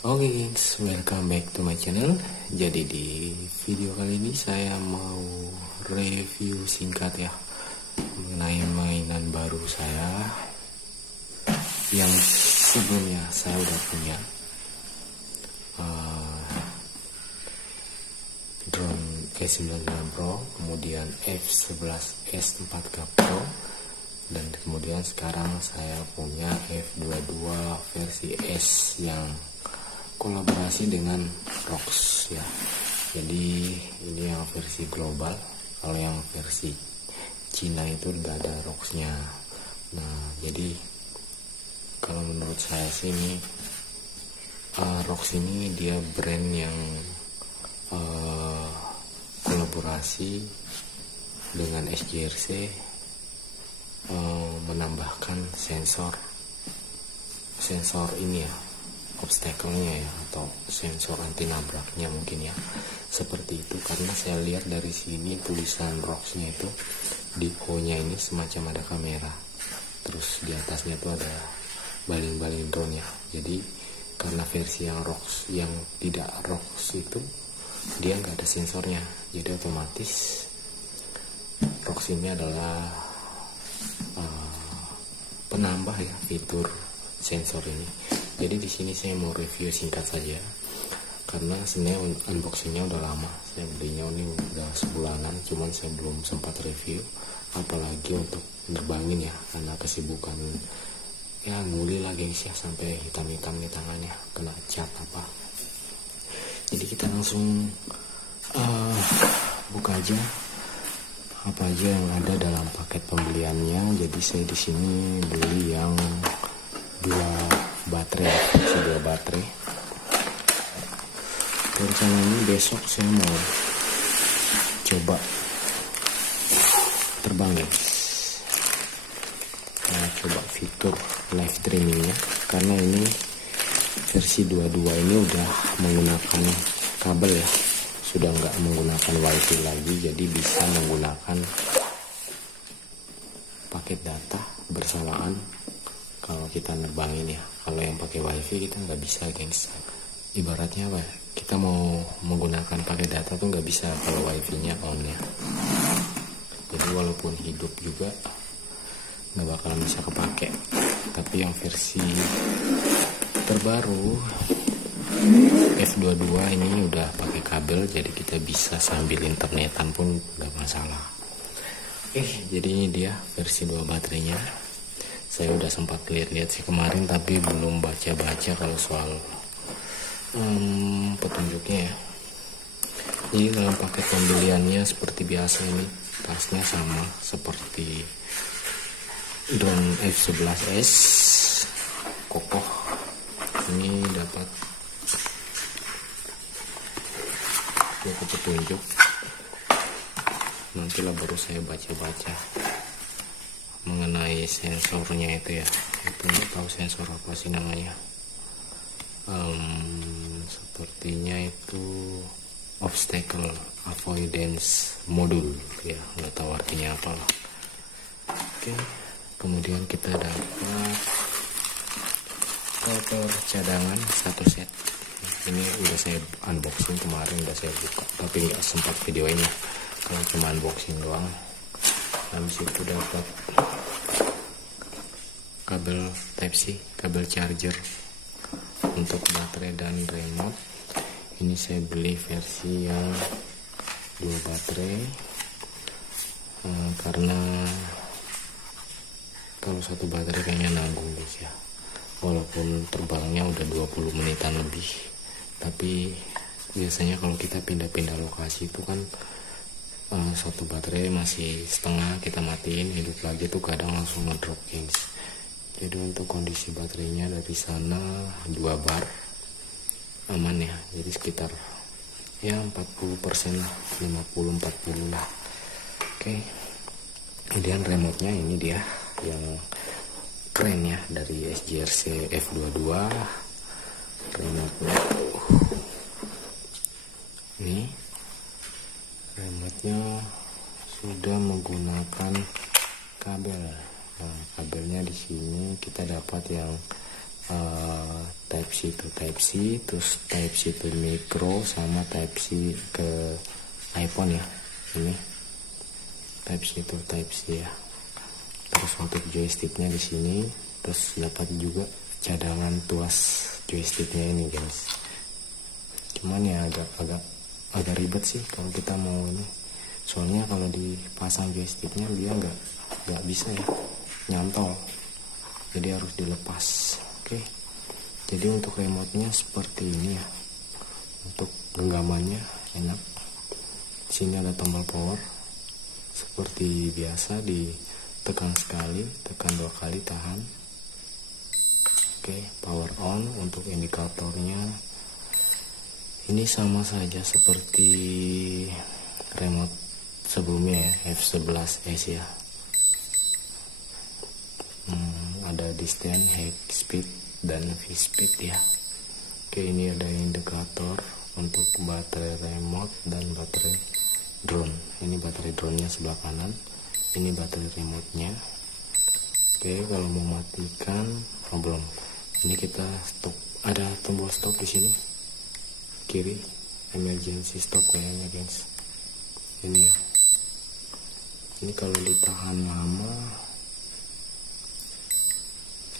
Oke guys, welcome back to my channel. Jadi di video kali ini saya mau review singkat ya mengenai mainan baru saya yang sebelumnya saya udah punya, drone S9 Pro, kemudian F11S 4K Pro, dan kemudian sekarang saya punya F22 versi S yang kolaborasi dengan ROX ya. Jadi ini yang versi global, kalau yang versi Cina itu enggak ada ROX-nya. Nah, jadi kalau menurut saya sih ini ROX ini dia brand yang kolaborasi dengan SJRC, menambahkan sensor ini ya, obstacle-nya ya, atau sensor anti nabraknya mungkin ya, seperti itu. Karena saya lihat dari sini tulisan ROX-nya itu di O-nya ini semacam ada kamera, terus di atasnya tuh ada baling-baling drone ya. Jadi karena versi yang ROX, yang tidak ROX itu dia nggak ada sensornya, jadi otomatis ROX ini adalah penambah ya fitur sensor ini. Jadi di sini saya mau review singkat saja, karena sebenarnya unboxingnya udah lama. Saya belinya ini udah sebulanan, cuman saya belum sempat review, apalagi untuk nerbangin ya, karena kesibukan ya, nguli lah guys ya, sampai hitam-hitam nih tangannya kena cat apa. Jadi kita langsung buka aja apa aja yang ada dalam paket pembeliannya. Jadi saya di sini beli yang dua baterai. Rencananya besok saya mau coba terbang guys, nah, coba fitur live streamingnya, karena ini versi 22 ini udah menggunakan kabel ya, sudah nggak menggunakan wifi lagi, jadi bisa menggunakan paket data bersamaan kalau kita nerbangin ya. Kalau yang pakai wifi kita nggak bisa guys. Ibaratnya apa, kita mau menggunakan pakai data tuh nggak bisa kalau wifi nya on ya. Jadi walaupun hidup juga nggak bakalan bisa kepake. Tapi yang versi terbaru F22 ini udah pakai kabel, jadi kita bisa sambil internetan pun nggak masalah. Jadi ini dia versi 2 baterainya. Saya udah sempat lihat-lihat sih kemarin, tapi belum baca-baca kalau soal petunjuknya ya. Jadi dalam paket pembeliannya seperti biasa, ini tasnya sama seperti drone F11S, kokoh. Ini dapat buku petunjuk, nantilah baru saya baca-baca mengenai sensornya itu ya. Itu nggak tahu sensor apa sih namanya, sepertinya itu obstacle avoidance module ya, nggak tahu artinya apa lah. Oke, kemudian kita dapat cover cadangan 1 set. Ini udah saya unboxing kemarin, udah saya buka, tapi nggak sempat videoin ya, kalau cuma unboxing doang. Habis itu dapat kabel Type C, kabel charger untuk baterai dan remote. Ini saya beli versi yang 2 baterai, karena kalau 1 baterai kayaknya nanggung guys ya. Walaupun terbangnya udah 20 menitan lebih, tapi biasanya kalau kita pindah-pindah lokasi itu kan 1 baterai masih setengah kita matiin, hidup lagi tuh kadang langsung ngedrop guys. Jadi untuk kondisi baterainya dari sana 2 bar aman ya, jadi sekitar ya 40% lah, 50-40 lah. Oke, kemudian remote nya ini dia yang keren ya, dari SJRC F22. Remote-nya ini, remote-nya sudah menggunakan kabel. Nah, kabelnya di sini kita dapat yang Type C itu Type C, terus Type C to micro, sama Type C ke iPhone ya. Ini Type C to Type C ya. Terus untuk joysticknya di sini, terus dapat juga cadangan tuas joysticknya ini guys. Cuman ya agak ribet sih kalau kita mau ini. Soalnya kalau dipasang joysticknya dia nggak bisa ya, nyantol. Jadi harus dilepas. Oke. Jadi untuk remote-nya seperti ini ya. Untuk genggamannya enak. Di sini ada tombol power. Seperti biasa ditekan sekali, tekan 2 kali, tahan. Oke, power on. Untuk indikatornya ini sama saja seperti remote sebelumnya ya, F11S ya. Ada distance, height, speed, dan V-speed ya. Oke, ini ada indikator untuk baterai remote dan baterai drone. Ini baterai drone-nya sebelah kanan, ini baterai remote-nya. Oke, kalau mau matikan, belum. Ini kita stop. Ada tombol stop di sini, kiri, emergency stop kayaknya guys. Ini ya. Ini kalau ditahan lama,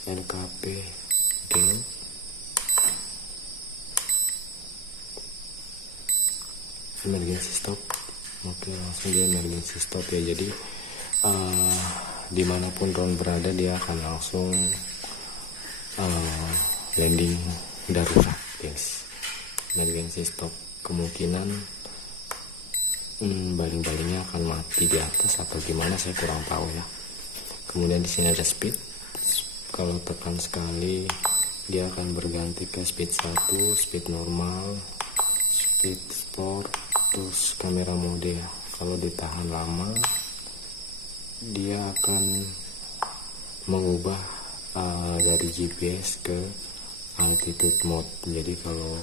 LKP game. Emergency stop. Oke, langsung dia emergency stop ya. Jadi dimanapun drone berada dia akan langsung landing darurat guys. Emergency stop. Kemungkinan baling-balingnya akan mati di atas atau gimana, saya kurang tahu ya. Kemudian di sini ada speed. Kalau tekan sekali dia akan berganti ke speed 1, speed normal, speed sport, terus kamera mode ya. Kalau ditahan lama dia akan mengubah dari GPS ke altitude mode. Jadi kalau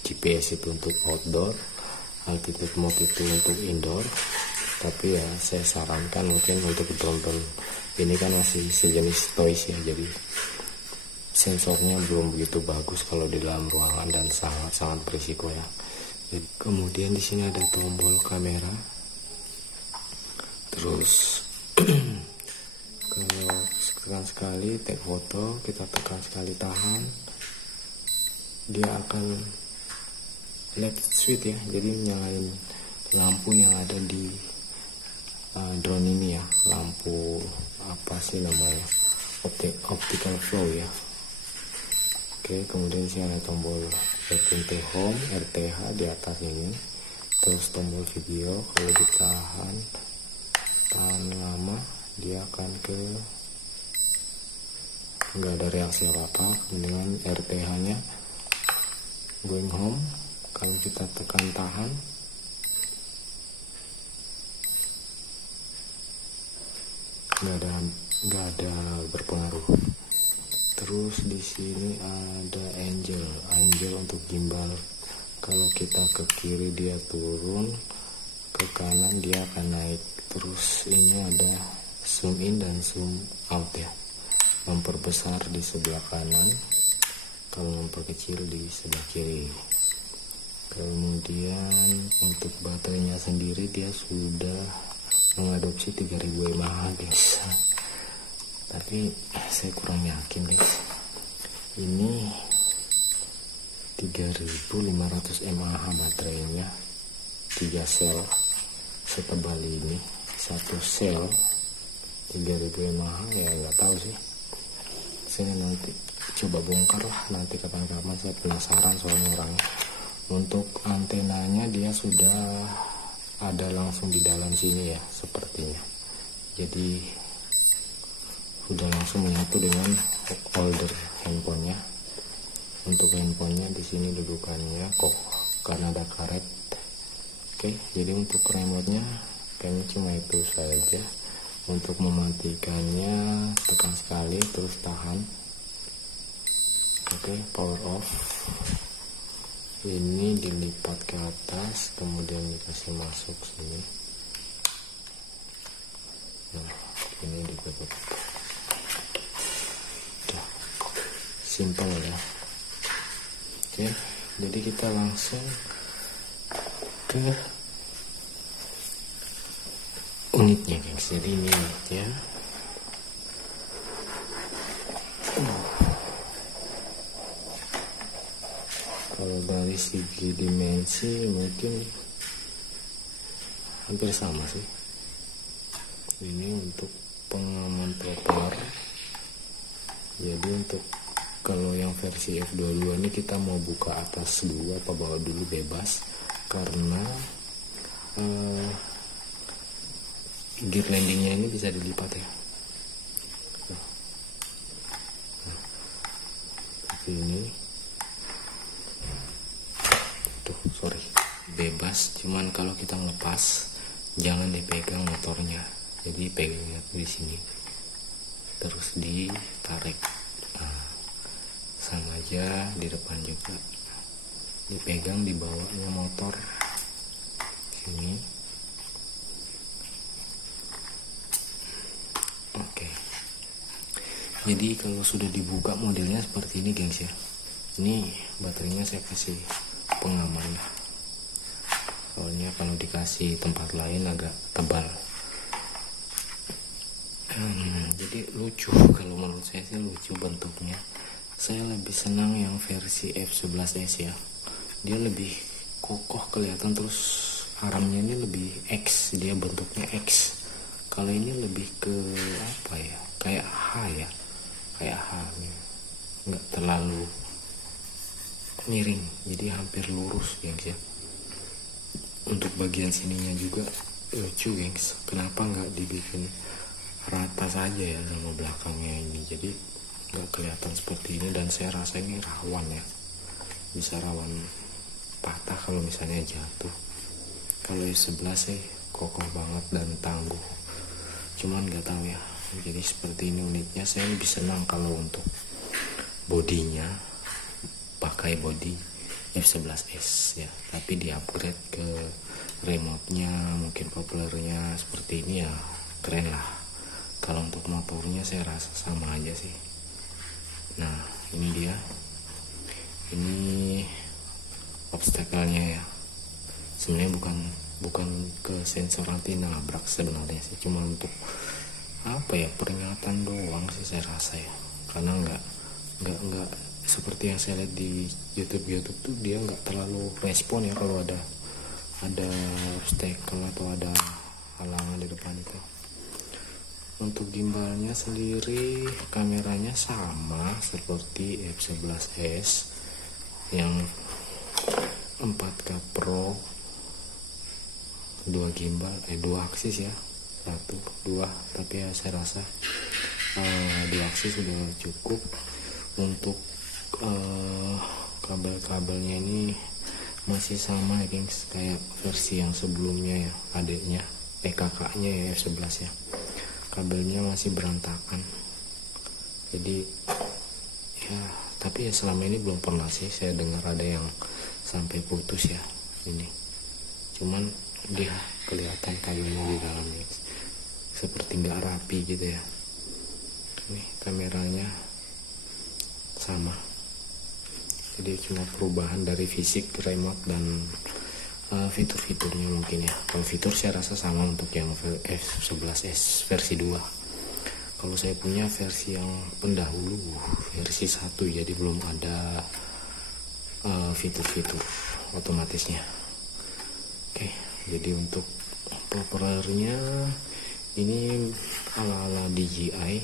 GPS itu untuk outdoor, altitude mode itu untuk indoor. Tapi ya saya sarankan mungkin untuk drone ini kan masih sejenis toys ya, jadi sensornya belum begitu bagus kalau di dalam ruangan dan sangat berisiko ya. Jadi, kemudian di sini ada tombol kamera. Terus kalau tekan sekali take foto, kita tekan sekali tahan, dia akan LED switch ya, jadi nyalain lampu yang ada di drone ini ya. Lampu apa sih namanya, optical flow ya. Oke, kemudian sini ada tombol RTH home, RTH di atas ini. Terus tombol video, kalau ditahan lama dia akan nggak ada reaksi apa-apa. Kemudian RTH nya going home, kalau kita tekan tahan nggak ada berpengaruh. Terus di sini ada angel untuk gimbal. Kalau kita ke kiri dia turun, ke kanan dia akan naik. Terus ini ada zoom in dan zoom out ya, memperbesar di sebelah kanan, kalau memperkecil di sebelah kiri. Kemudian untuk baterainya sendiri dia sudah mengadopsi 3000 mAh guys, tapi saya kurang yakin guys. Ini 3500 mAh baterainya, 3 sel setebal ini. Satu sel 3000 mAh ya, nggak tahu sih. Saya nanti coba bongkar lah nanti kapan-kapan, saya penasaran soalnya orangnya. Untuk antenanya dia sudah ada langsung di dalam sini ya sepertinya, jadi sudah langsung menyatu dengan holder handphonenya. Untuk handphonenya di sini dudukannya kok karena ada karet. Oke, jadi untuk remote-nya kayaknya cuma itu saja. Untuk mematikannya tekan sekali terus tahan. Oke, power off. Ini dilipat ke atas, kemudian dikasih masuk sini. Nah, ini ditutup. Udah, simple ya. ya. Jadi kita langsung ke unitnya guys. Jadi ini unitnya. Kalau dari segi dimensi mungkin hampir sama sih. Ini untuk pengaman trotoar. Jadi untuk kalau yang versi F22 ini kita mau buka atas dulu apa bawah dulu bebas, karena gear landingnya ini bisa dilipat ya. Nah, seperti ini. Sorry, bebas, cuman kalau kita ngelepas jangan dipegang motornya, jadi pegangnya di sini terus ditarik. Nah, sama aja di depan juga dipegang di bawahnya motor sini. Oke, jadi kalau sudah dibuka modelnya seperti ini gengs ya. Ini baterainya saya kasih pengaman ya, soalnya kalau dikasih tempat lain agak tebal. Jadi lucu, kalau menurut saya sih lucu bentuknya. Saya lebih senang yang versi F11S ya, dia lebih kokoh kelihatan, terus armnya ini lebih X, dia bentuknya X. Kalau ini lebih ke apa ya, kayak H ya, kayak H nih, nggak terlalu miring, jadi hampir lurus gengs ya. Untuk bagian sininya juga lucu gengs, kenapa nggak dibikin rata saja ya sama belakangnya ini, jadi nggak kelihatan seperti ini. Dan saya rasa ini rawan ya, bisa rawan patah kalau misalnya jatuh. Kalau F11 sih kokoh banget dan tangguh, cuman nggak tahu ya. Jadi seperti ini unitnya. Saya lebih senang kalau untuk bodinya pakai body F11S ya, tapi di upgrade ke remote-nya, mungkin populernya seperti ini ya, keren lah. Kalau untuk motornya saya rasa sama aja sih. Nah ini dia, ini obstacle-nya ya. Sebenarnya bukan ke sensor anti nabrak sebenarnya sih, cuma untuk apa ya, peringatan doang sih saya rasa ya. Karena nggak seperti yang saya lihat di YouTube tuh, dia nggak terlalu respon ya kalau ada obstacle atau ada halangan di depan itu. Untuk gimbalnya sendiri, kameranya sama seperti F11S yang 4K Pro, 2 gimbal, 2 aksis ya, 1, 2, tapi ya saya rasa 2 aksis sudah cukup. Untuk kabel-kabelnya ini masih sama ya gengs, kayak versi yang sebelumnya ya, adiknya kakaknya ya F11 ya. Kabelnya masih berantakan, jadi ya, tapi ya selama ini belum pernah sih saya dengar ada yang sampai putus ya ini. Cuman dia kelihatan kabelnya di dalamnya seperti nggak rapi gitu ya. Ini kameranya sama, jadi cuma perubahan dari fisik remote dan fitur-fiturnya mungkin ya. Kalau fitur saya rasa sama untuk yang F11S versi 2. Kalau saya punya versi yang pendahulu, versi 1, jadi belum ada fitur-fitur otomatisnya. Oke, jadi untuk propelernya ini ala-ala DJI,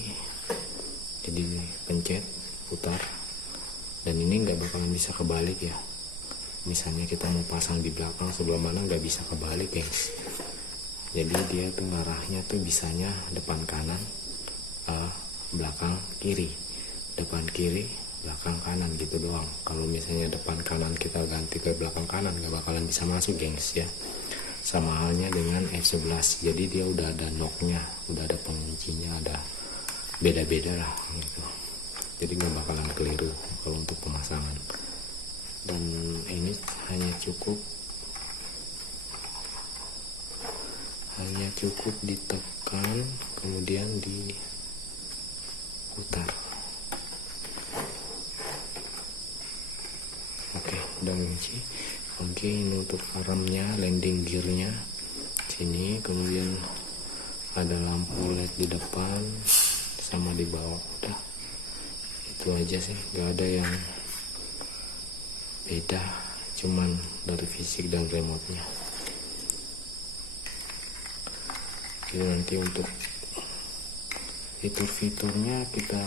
jadi pencet putar, dan ini nggak bakalan bisa kebalik ya. Misalnya kita mau pasang di belakang sebelah mana, nggak bisa kebalik guys. Jadi dia tuh ngarahnya tuh bisanya depan kanan, belakang kiri, depan kiri, belakang kanan gitu doang. Kalau misalnya depan kanan kita ganti ke belakang kanan, nggak bakalan bisa masuk gengs ya. Sama halnya dengan F11, jadi dia udah ada knocknya, udah ada penguncinya, ada beda-beda lah gitu. Jadi nggak bakalan keliru kalau untuk pemasangan. Dan ini hanya cukup ditekan kemudian diputar. Oke, udah kunci. Oke, ini untuk armnya, landing gearnya sini, kemudian ada lampu LED di depan sama di bawah. Udah itu aja sih, gak ada yang beda, cuman dari fisik dan remote-nya. Jadi nanti untuk fitur-fiturnya kita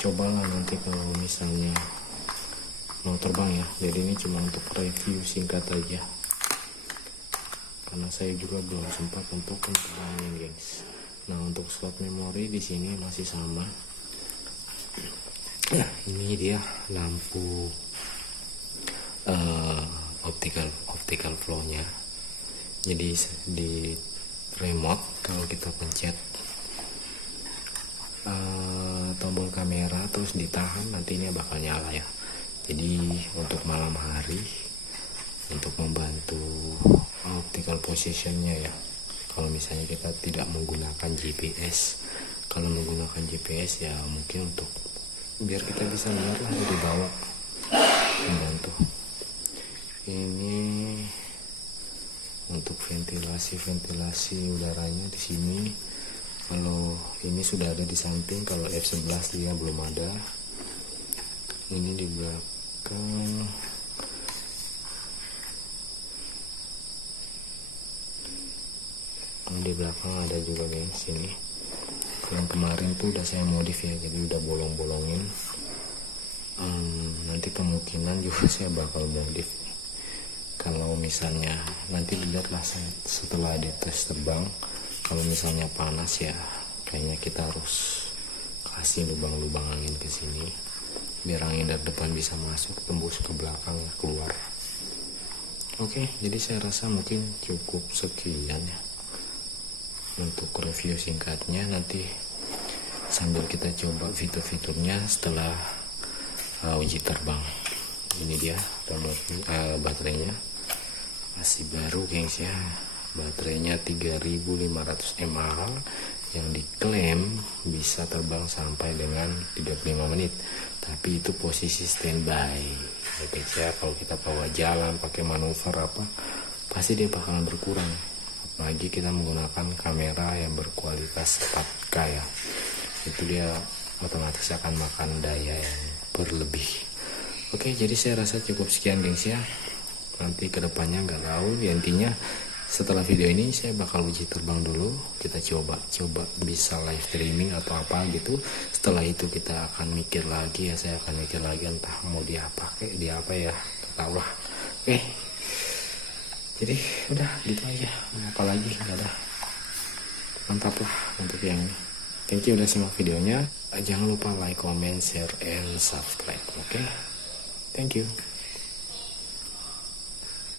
cobalah nanti kalau misalnya mau terbang ya. Jadi ini cuma untuk review singkat aja, karena saya juga belum sempat untuk terbangnya, gengs. Nah, untuk slot memori di sini masih sama. Nah, ini dia lampu optical flow-nya. Jadi di remote kalau kita pencet tombol kamera terus ditahan, nanti ini bakal nyala ya. Jadi untuk malam hari untuk membantu optical positionnya ya, kalau misalnya kita tidak menggunakan GPS. Kalau menggunakan GPS ya mungkin untuk biar kita bisa lihat lah dari bawah, membantu. Ini untuk ventilasi udaranya di sini. Kalau ini sudah ada di samping, kalau F11 dia belum ada. Ini di belakang. Di belakang ada juga, guys. Ini yang kemarin tuh udah saya modif ya, jadi udah bolong-bolongin. Nanti kemungkinan juga saya bakal modif. Kalau misalnya nanti dilihatlah saya setelah dites terbang, kalau misalnya panas ya kayaknya kita harus kasih lubang-lubang angin ke sini biar angin dari depan bisa masuk tembus ke belakang ya, keluar. Oke, jadi saya rasa mungkin cukup sekian ya untuk review singkatnya. Nanti sambil kita coba fitur-fiturnya setelah uji terbang. Ini dia baterainya masih baru, gengs ya. Baterainya 3500 mAh yang diklaim bisa terbang sampai dengan 35 menit, tapi itu posisi standby ya, guys ya. Kalau kita bawa jalan pakai manuver apa, pasti dia bakalan berkurang, apalagi kita menggunakan kamera yang berkualitas 4K ya. Itu dia otomatis akan makan daya yang berlebih. Oke, jadi saya rasa cukup sekian, gengs ya. Nanti kedepannya nggak tahu ya, intinya setelah video ini saya bakal uji terbang dulu. Kita coba bisa live streaming atau apa gitu. Setelah itu kita akan mikir lagi ya, saya akan mikir lagi entah mau dia pakai dia apa ya, tahu lah. Oke, jadi udah gitu aja, apa lagi nggak ada. Mantap lah untuk yang ini. Thank you udah simak videonya. Jangan lupa like, comment, share, and subscribe. Oke, thank you.